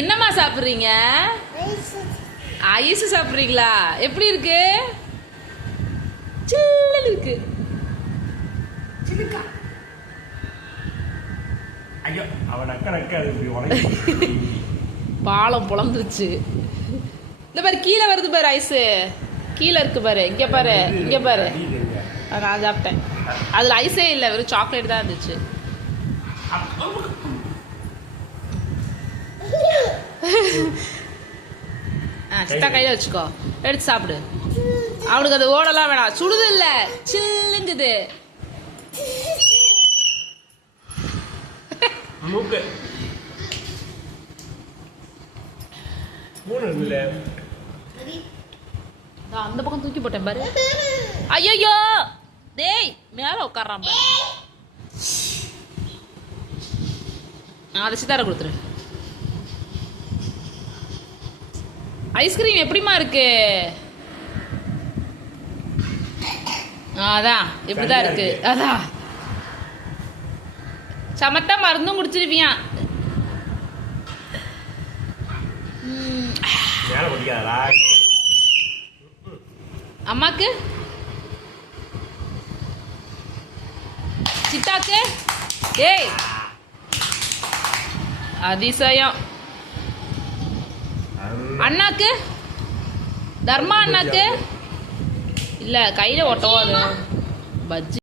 என்னம்மா சாப்பிடுறீங்க? ஐஸ் சாப்பிடுறீங்களா? எப்படி இருக்கு? சில்லுன்னு இருக்கு. ஐயோ அவன் நக்க நக்க அது இப்படி உடைச்சு பாலம் பொளந்துருச்சு. இந்த பாரு கீழே வருது பாரு ஐஸ். கீழே இருக்கு பாரு. இங்க பாரு, இங்க பாரு. நான் சாப்பிட்டேன். அதுல ஐஸே இல்லை, வெறும் சாக்லேட் தான் இருந்துச்சு. சித்தா கையில வச்சுக்கோ, எடுத்து சாப்பிடு. அவனுக்கு அது ஓடலாம் வேணாம், சுடுது இல்ல, சில்லுங்குது. மூக்கு மூணு இல்ல, அந்த பக்கம் தூக்கி போட்டேன் பாரு. ஐயோ டேய், மேல உட்கார்றான் பாரு. அதை சித்தார கொடுத்துரு. ஐஸ்கிரீம் எப்படிமா இருக்கு? அதான் இப்படிதான் இருக்கு. அதான் சமத்தா மருந்தும் குடிச்சிருப்பியான். அம்மாக்கு, சித்தாக்கு, ஏய் அதிசயம். அண்ணாக்கு, தர்மா அண்ணாக்கு இல்ல கையில ஒட்டவோ அது பஜ்ஜி.